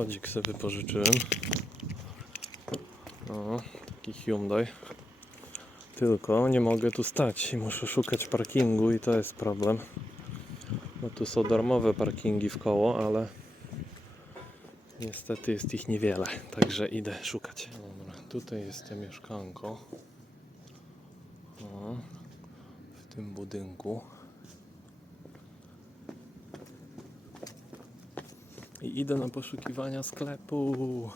samochodzik sobie pożyczyłem. O, taki Hyundai. Tylko nie mogę tu stać i muszę szukać parkingu i to jest problem. No tu są darmowe parkingi w koło, ale niestety jest ich niewiele, także idę szukać. Dobra, tutaj jest to mieszkanko. O, w tym budynku. I idę na poszukiwania sklepu.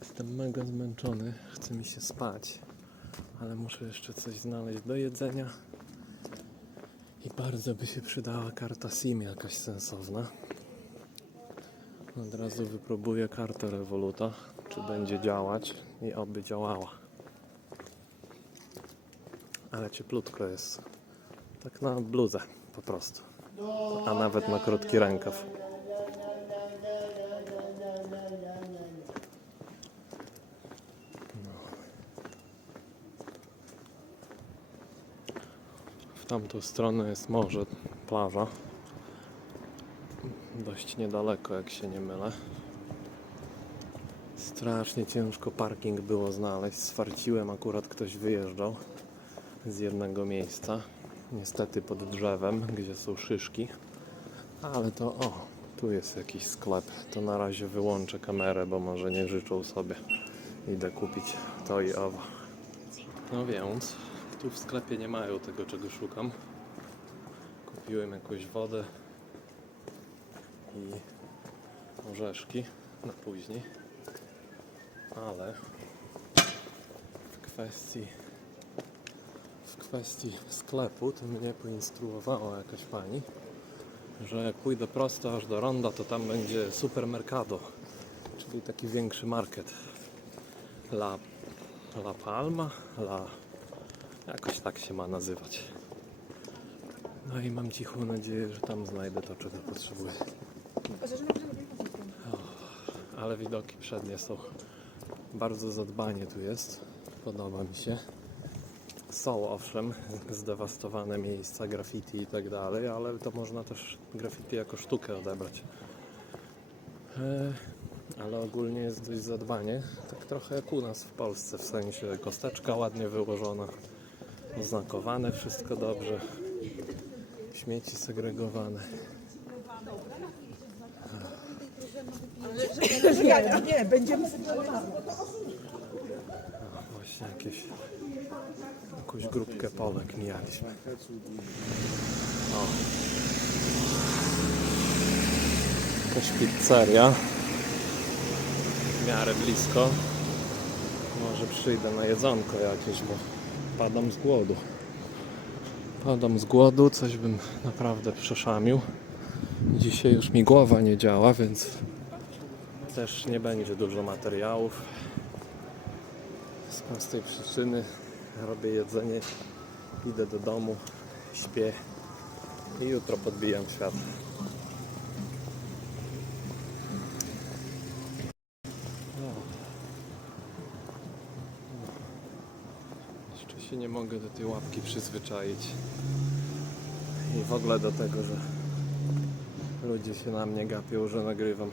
Jestem mega zmęczony, chce mi się spać, ale muszę jeszcze coś znaleźć do jedzenia. I bardzo by się przydała karta SIM jakaś sensowna. Od razu wypróbuję kartę Revoluta, czy będzie działać i oby działała. Ale cieplutko jest. Tak na bluzę po prostu. A nawet na krótki rękaw. W tamtą stronę jest morze, plaża. Dość niedaleko, jak się nie mylę. Strasznie ciężko parking było znaleźć. Swarciłem, akurat ktoś wyjeżdżał z jednego miejsca. Niestety pod drzewem, gdzie są szyszki. Ale to, o, tu jest jakiś sklep. To na razie wyłączę kamerę, bo może nie życzą sobie. Idę kupić to i owo. No więc, tu w sklepie nie mają tego, czego szukam. Kupiłem jakąś wodę i orzeszki na później. Ale w kwestii sklepu to mnie poinstruowała jakaś pani, że jak pójdę prosto aż do ronda, to tam będzie supermercado, czyli taki większy market. La Palma, jakoś tak się ma nazywać. No i mam cichą nadzieję, że tam znajdę to, czego potrzebuję. Ale widoki przednie są. Bardzo zadbanie tu jest. Podoba mi się. Są owszem zdewastowane miejsca, graffiti i tak dalej, ale to można też graffiti jako sztukę odebrać. Ale ogólnie jest dość zadbanie. Tak trochę jak u nas w Polsce, w sensie kosteczka ładnie wyłożona, oznakowane wszystko dobrze, śmieci segregowane. Nie, będziemy Właśnie jakąś grupkę Polek mijaliśmy. O. Jakaś pizzeria. W miarę blisko. Może przyjdę na jedzonko jakieś, bo padam z głodu, coś bym naprawdę przeszamił. Dzisiaj już mi głowa nie działa, więc też nie będzie dużo materiałów. Z tej przyczyny robię jedzenie, idę do domu, śpię i jutro podbijam świat. Jeszcze się nie mogę do tej łapki przyzwyczaić i w ogóle do tego, że ludzie się na mnie gapią, że nagrywam.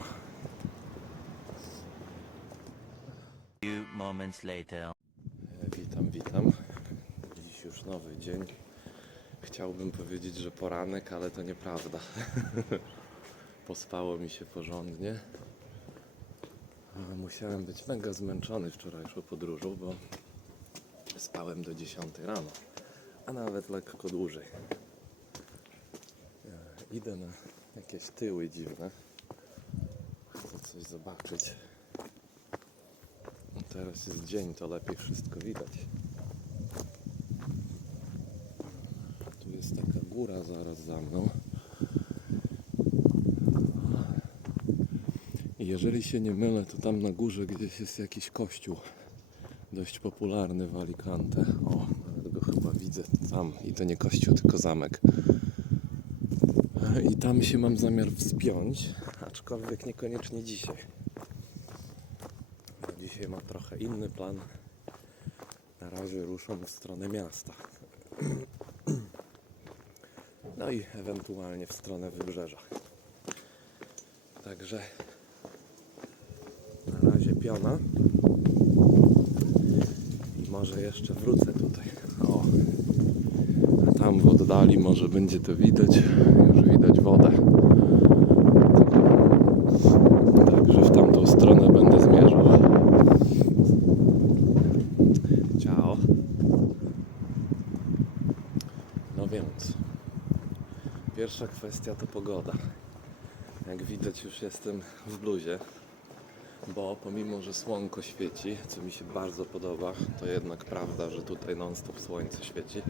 Moments later. Witam. Dziś już nowy dzień. Chciałbym powiedzieć, że poranek, ale to nieprawda. Pospało mi się porządnie. Musiałem być mega zmęczony wczorajszą podróżą, bo spałem do 10 rano, a nawet lekko dłużej. Idę na jakieś tyły dziwne. Chcę coś zobaczyć. Teraz jest dzień, to lepiej wszystko widać. Tu jest taka góra zaraz za mną. I jeżeli się nie mylę, to tam na górze gdzieś jest jakiś kościół. Dość popularny w Alicante. O, nawet go chyba widzę tam. I to nie kościół, tylko zamek. I tam się mam zamiar wspiąć, aczkolwiek niekoniecznie dzisiaj. Dzisiaj mam trochę inny plan. Na razie ruszam w stronę miasta. No i ewentualnie w stronę wybrzeża. Także zrobiona. I może jeszcze wrócę tutaj. O, a tam w oddali może będzie to widać. Już widać wodę. Także w tamtą stronę będę zmierzał. Ciao. No więc, pierwsza kwestia to pogoda. Jak widać już jestem w bluzie, bo pomimo, że słonko świeci, co mi się bardzo podoba, to jednak prawda, że tutaj non-stop słońce świeci,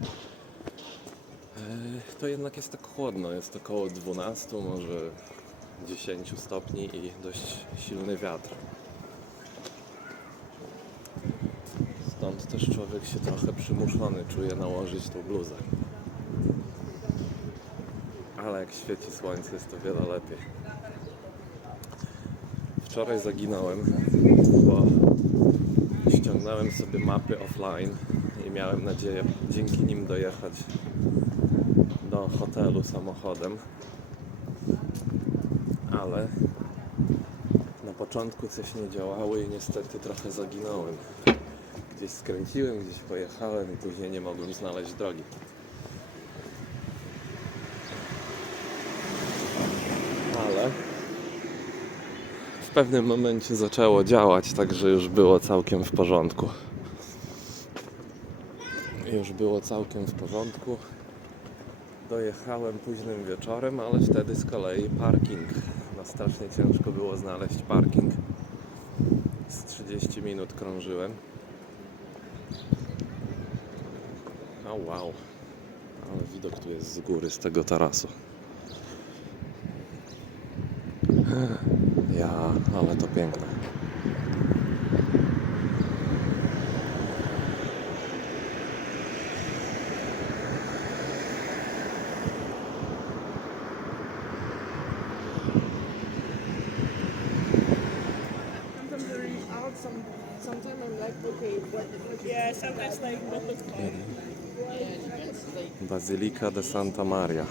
to jednak jest tak chłodno, jest około 12, może 10 stopni i dość silny wiatr. Stąd też człowiek się trochę przymuszony czuje nałożyć tą bluzę. Ale jak świeci słońce, jest to wiele lepiej. Wczoraj zaginąłem, bo ściągnąłem sobie mapy offline i miałem nadzieję dzięki nim dojechać do hotelu samochodem. Ale na początku coś nie działało i niestety trochę zaginąłem. Gdzieś skręciłem, gdzieś pojechałem i później nie mogłem znaleźć drogi. Ale w pewnym momencie zaczęło działać, także już było całkiem w porządku. Dojechałem późnym wieczorem, ale wtedy z kolei parking. No strasznie ciężko było znaleźć parking. Z 30 minut krążyłem. O wow, ale widok tu jest z góry, z tego tarasu. Ja, ale to piękne. Sometimes they're really out, sometimes I'm like, okay, what yeah, sometimes like, what the fuck? Bazylika de Santa Maria.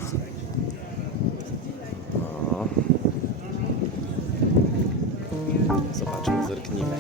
O. Zobaczmy, zerknijmy.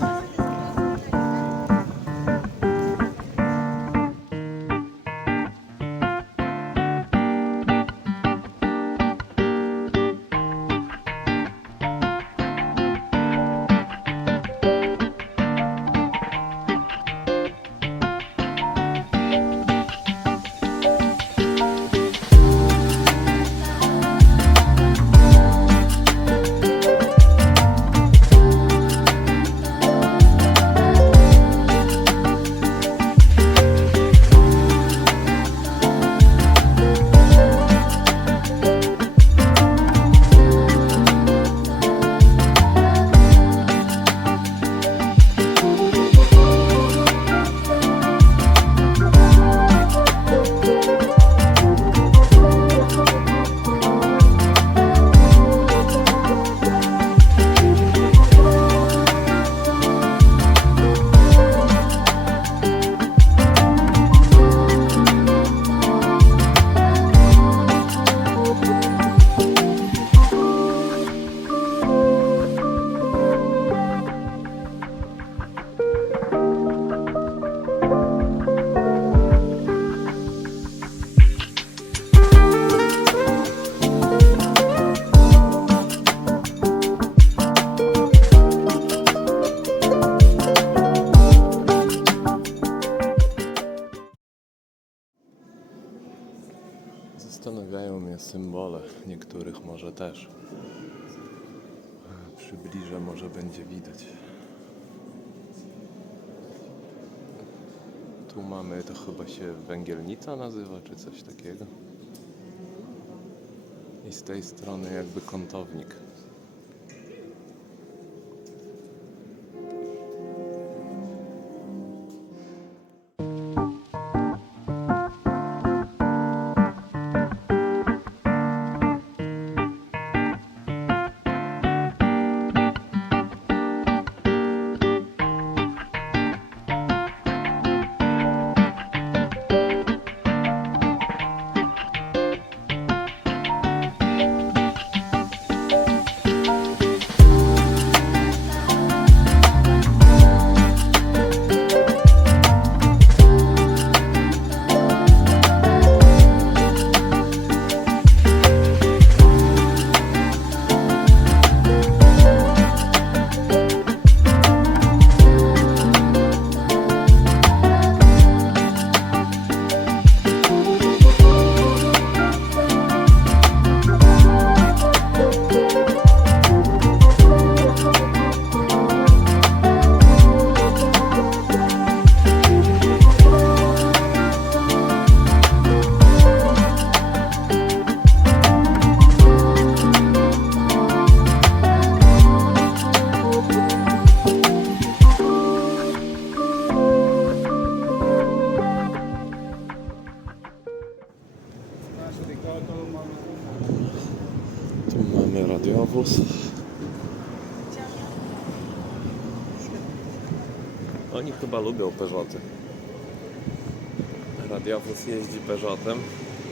Zastanawiają mnie symbole, niektórych może też. Przybliżę, może będzie widać. Tu mamy, to chyba się węgielnica nazywa, czy coś takiego. I z tej strony jakby kątownik. Oni chyba lubią Peugeoty. Radiowóz jeździ Peugeotem.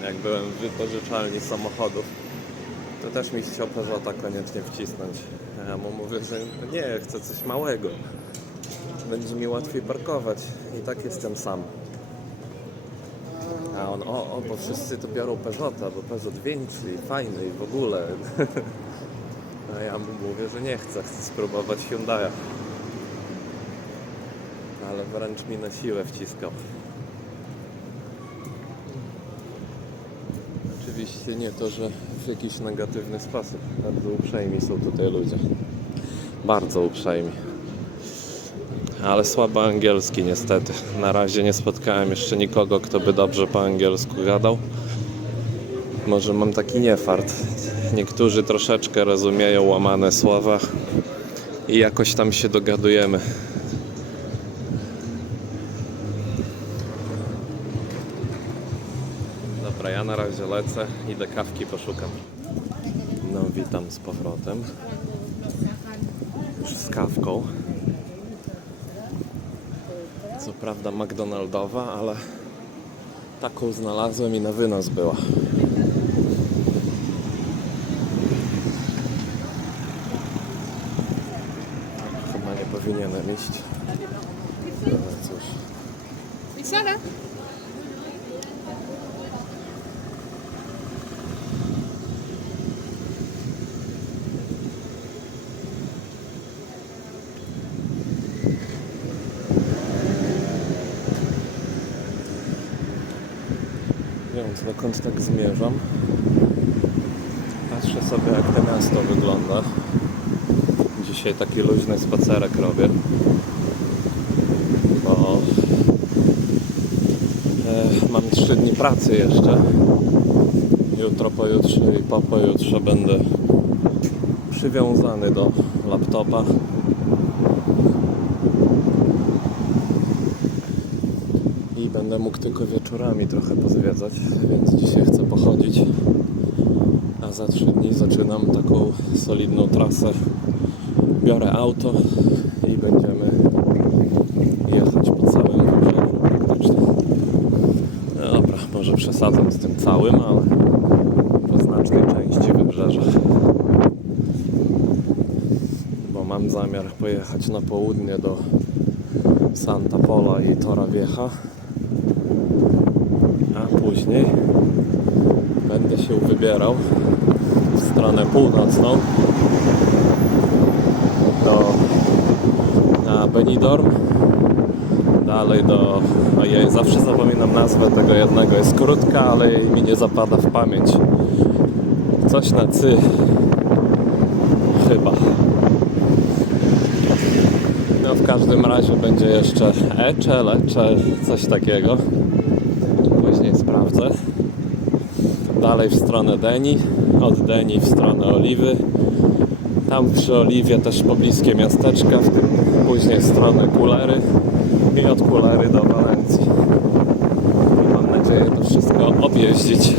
Jak byłem w wypożyczalni samochodów, to też mi chciał Peugeota koniecznie wcisnąć. A ja mu mówię, że nie, chcę coś małego. Będzie mi łatwiej parkować. I tak jestem sam. A on, bo wszyscy to biorą Peugeota, bo Peugeot większy i fajny i w ogóle. A ja mu mówię, że nie chcę spróbować Hyundai'a. Ale wręcz mi na siłę wciskał. Oczywiście nie to, że w jakiś negatywny sposób. Bardzo uprzejmi są tutaj ludzie. Bardzo uprzejmi. Ale słabo angielski niestety. Na razie nie spotkałem jeszcze nikogo, kto by dobrze po angielsku gadał. Może mam taki niefart. Niektórzy troszeczkę rozumieją łamane słowa i jakoś tam się dogadujemy. Dobra, ja na razie lecę, idę kawki poszukam. No, witam z powrotem. Już z kawką. Co prawda McDonaldowa, ale taką znalazłem i na wynos była. Chyba nie powinienem iść. Ale cóż. Sana? Więc dokąd tak zmierzam? Patrzę sobie, jak to miasto wygląda. Dzisiaj taki luźny spacerek robię, bo mam 3 dni pracy jeszcze. Jutro, pojutrze i po pojutrze będę przywiązany do laptopa. I będę mógł tylko wieczorami trochę pozwiedzać, więc dzisiaj chcę pochodzić. A za 3 dni zaczynam taką solidną trasę. Biorę auto i będziemy jechać po całym wybrzeżu praktycznie. No dobra, może przesadzam z tym całym, ale po znacznej części wybrzeża. Bo mam zamiar pojechać na południe do Santa Pola i Torrevieja. A później będę się wybierał w stronę północną na Benidorm, dalej do... Ojej, zawsze zapominam nazwę tego jednego, jest krótka, ale jej mi nie zapada w pamięć. Coś na cy chyba. No w każdym razie będzie jeszcze Lecze, coś takiego. Później sprawdzę. Dalej w stronę Deni, od Deni w stronę Oliwy. Tam przy Oliwie też pobliskie miasteczka, w tym później w stronę Kulery i od Kulery do Walencji. I mam nadzieję to wszystko objeździć.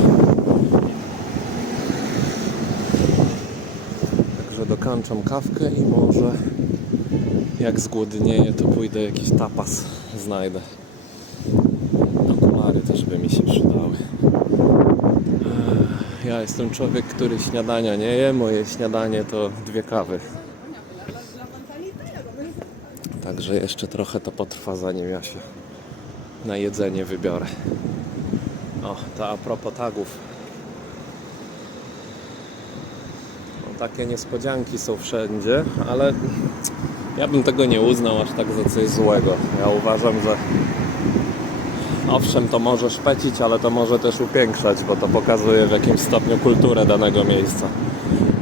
Także dokończam kawkę i może jak zgłodnieję, to pójdę jakiś tapas znajdę. Okulary też by mi się przydały. Ja jestem człowiek, który śniadania nie je. Moje śniadanie to 2 kawy. Także jeszcze trochę to potrwa, zanim ja się na jedzenie wybiorę. O, to a propos tagów. No, takie niespodzianki są wszędzie, ale ja bym tego nie uznał aż tak za coś złego. Ja uważam, że owszem, to może szpecić, ale to może też upiększać, bo to pokazuje w jakim stopniu kulturę danego miejsca.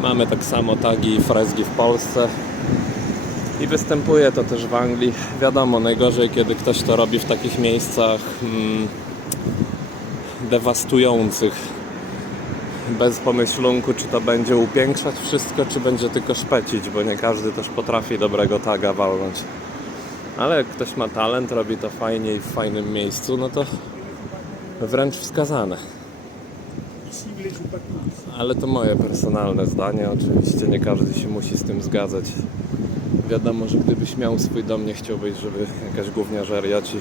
Mamy tak samo tagi i freski w Polsce i występuje to też w Anglii. Wiadomo, najgorzej, kiedy ktoś to robi w takich miejscach dewastujących, bez pomyślunku, czy to będzie upiększać wszystko, czy będzie tylko szpecić, bo nie każdy też potrafi dobrego taga walnąć. Ale jak ktoś ma talent, robi to fajnie i w fajnym miejscu, no to wręcz wskazane. Ale to moje personalne zdanie, oczywiście nie każdy się musi z tym zgadzać. Wiadomo, że gdybyś miał swój dom, nie chciałbyś, żeby jakaś gówniarzeria ci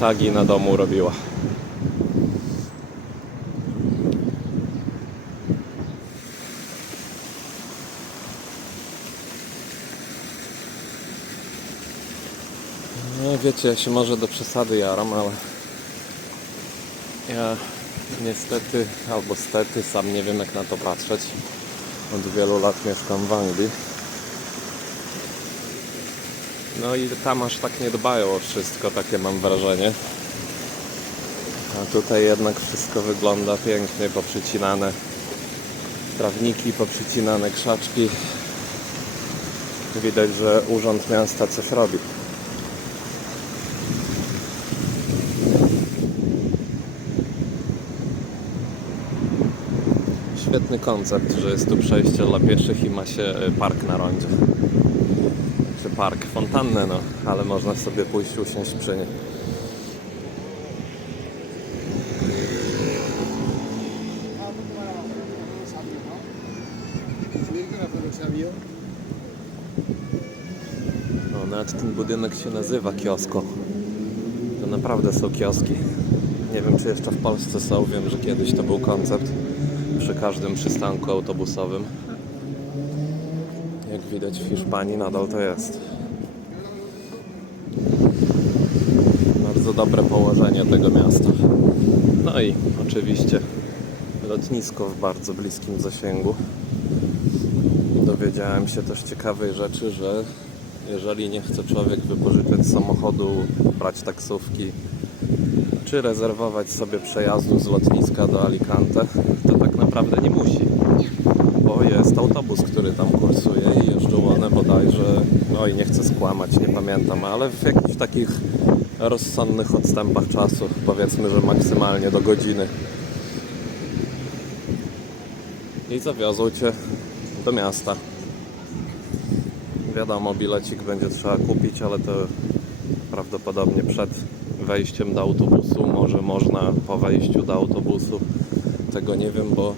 tagi na domu robiła. No wiecie, ja się może do przesady jaram, ale ja niestety, albo stety, sam nie wiem jak na to patrzeć. Od wielu lat mieszkam w Anglii. No i tam aż tak nie dbają o wszystko, takie mam wrażenie. A tutaj jednak wszystko wygląda pięknie, poprzycinane trawniki, poprzycinane krzaczki. Widać, że Urząd Miasta coś robi. Świetny koncept, że jest tu przejście dla pieszych i ma się park na rondzie. Czy park, fontannę, no, ale można sobie pójść usiąść przy niej. No, nawet ten budynek się nazywa Kiosko. To naprawdę są kioski. Nie wiem, czy jeszcze w Polsce są. Wiem, że kiedyś to był koncept przy każdym przystanku autobusowym. Jak widać w Hiszpanii nadal to jest. Bardzo dobre położenie tego miasta. No i oczywiście lotnisko w bardzo bliskim zasięgu. Dowiedziałem się też ciekawej rzeczy, że jeżeli nie chce człowiek wypożyczać samochodu, brać taksówki, czy rezerwować sobie przejazdu z lotniska do Alicante, to tak naprawdę nie musi. Bo jest autobus, który tam kursuje i jeżdżą one bodajże, oj nie chcę skłamać, nie pamiętam, ale w jakichś takich rozsądnych odstępach czasu, powiedzmy, że maksymalnie do godziny. I zawiozą Cię do miasta. Wiadomo, bilecik będzie trzeba kupić, ale to prawdopodobnie przed wejściem do autobusu, może można po wejściu do autobusu. Tego nie wiem, bo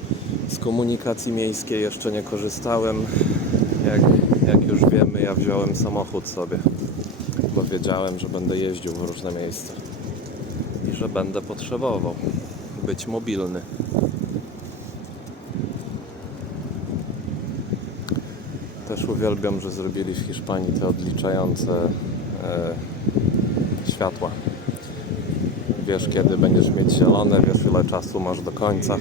z komunikacji miejskiej jeszcze nie korzystałem. Jak już wiemy, ja wziąłem samochód sobie, bo wiedziałem, że będę jeździł w różne miejsca i że będę potrzebował być mobilny. Też uwielbiam, że zrobili w Hiszpanii te odliczające światła. Wiesz, kiedy będziesz mieć zielone, wiesz, ile czasu masz do końca.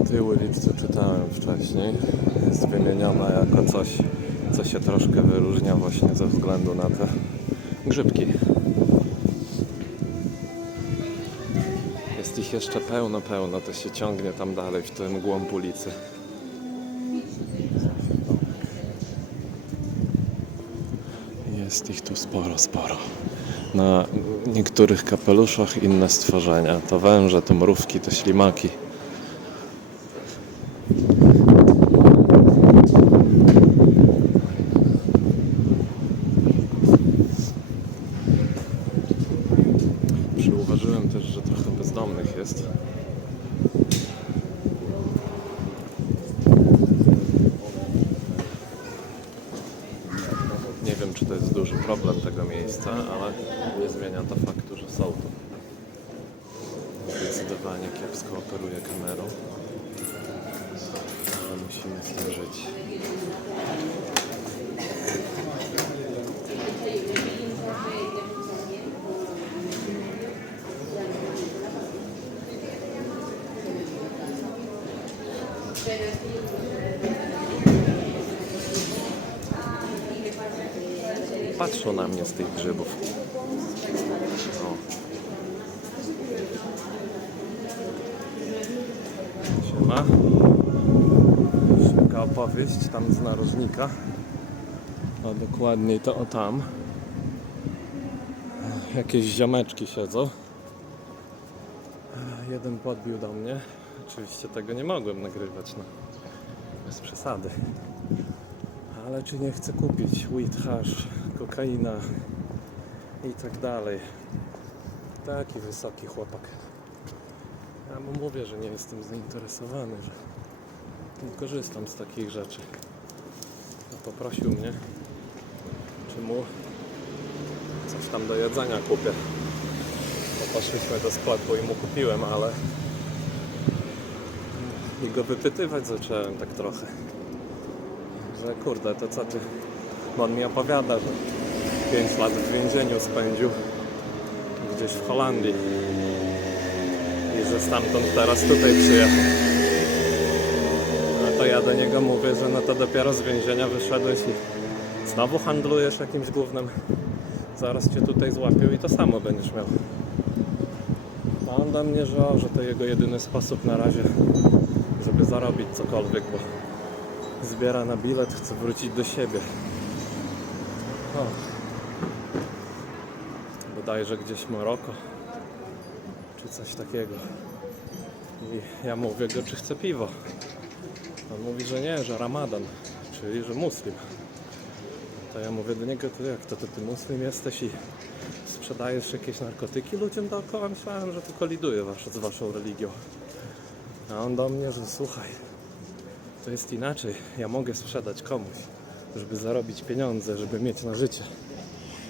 O tej ulicy czytałem wcześniej. Jest wymieniona jako coś, co się troszkę wyróżnia właśnie ze względu na te grzybki. Jest ich jeszcze pełno, to się ciągnie tam dalej w ten głąb ulicy. Jest ich tu sporo. Na niektórych kapeluszach inne stworzenia. To węże, to mrówki, to ślimaki. Przyuważyłem też, że trochę bezdomnych jest. Nie wiem, czy to jest duży problem tego miejsca, ale nie zmienia to faktu, że są tu. Zdecydowanie kiepsko operuje kamerą, ale musimy z tym żyć. Patrzą na mnie z tych grzybów. O. Siema. Szybka opowieść tam z narożnika. A dokładniej to o tam. Jakieś ziomeczki siedzą. Jeden podbił do mnie. Oczywiście tego nie mogłem nagrywać, no. Bez przesady. Ale czy nie chcę kupić weed hash, kokaina, i tak dalej. Taki wysoki chłopak. Ja mu mówię, że nie jestem zainteresowany, że nie korzystam z takich rzeczy. A poprosił mnie, czy mu coś tam do jedzenia kupię. Bo poszliśmy do sklepu i mu kupiłem, ale i go wypytywać zacząłem tak trochę. Że kurde, to co ty? Bo on mi opowiada, że 5 lat w więzieniu spędził gdzieś w Holandii i że stamtąd teraz tutaj przyjechał. No to ja do niego mówię, że no to dopiero z więzienia wyszedłeś i znowu handlujesz jakimś gównem. Zaraz cię tutaj złapią i to samo będziesz miał. A on do mnie, że to jego jedyny sposób na razie, żeby zarobić cokolwiek, bo zbiera na bilet, chce wrócić do siebie. O. Bodajże gdzieś Maroko, czy coś takiego. I ja mówię go, czy chce piwo. On mówi, że nie, że Ramadan, czyli że muslim. To ja mówię do niego, to jak to ty muslim jesteś i sprzedajesz jakieś narkotyki ludziom dookoła? Myślałem, że to koliduje z waszą religią. A on do mnie, że słuchaj, to jest inaczej. Ja mogę sprzedać komuś, żeby zarobić pieniądze, żeby mieć na życie.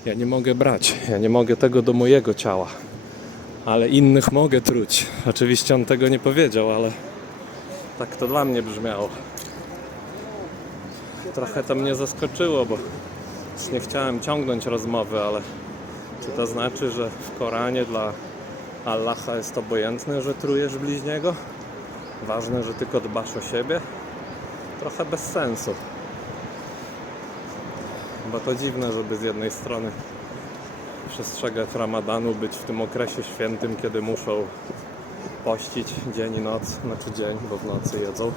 Ja nie mogę brać, ja nie mogę tego do mojego ciała, ale innych mogę truć. Oczywiście on tego nie powiedział, ale tak to dla mnie brzmiało. Trochę to mnie zaskoczyło, bo już nie chciałem ciągnąć rozmowy, ale czy to znaczy, że w Koranie dla Allaha jest obojętne, że trujesz bliźniego? Ważne, że tylko dbasz o siebie? Trochę bez sensu. Bo to dziwne, żeby z jednej strony przestrzegać Ramadanu, być w tym okresie świętym, kiedy muszą pościć dzień i noc, znaczy dzień, bo w nocy jedzą,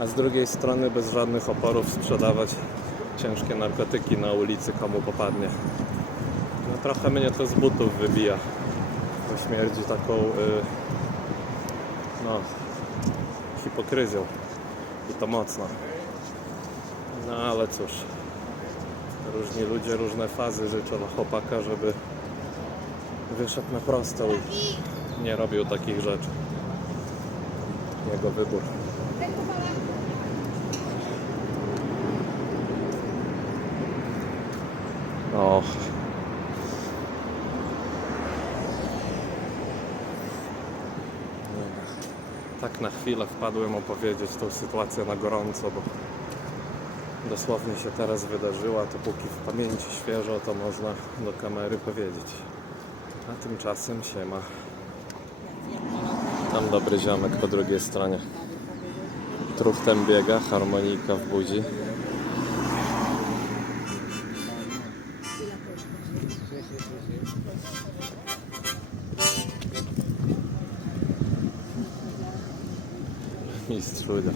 a z drugiej strony bez żadnych oporów sprzedawać ciężkie narkotyki na ulicy, komu popadnie. No trochę mnie to z butów wybija, bo śmierdzi taką hipokryzją i to mocno. No ale cóż, różni ludzie, różne fazy. Życzę dla chłopaka, żeby wyszedł na prostą i nie robił takich rzeczy. Jego wybór. O. Tak na chwilę wpadłem opowiedzieć tą sytuację na gorąco, bo dosłownie się teraz wydarzyła, to póki w pamięci świeżo, to można do kamery powiedzieć. A tymczasem siema. Tam dobry ziomek po drugiej stronie. Truchtem biega, harmonika w budzi. Mistrz ludzie.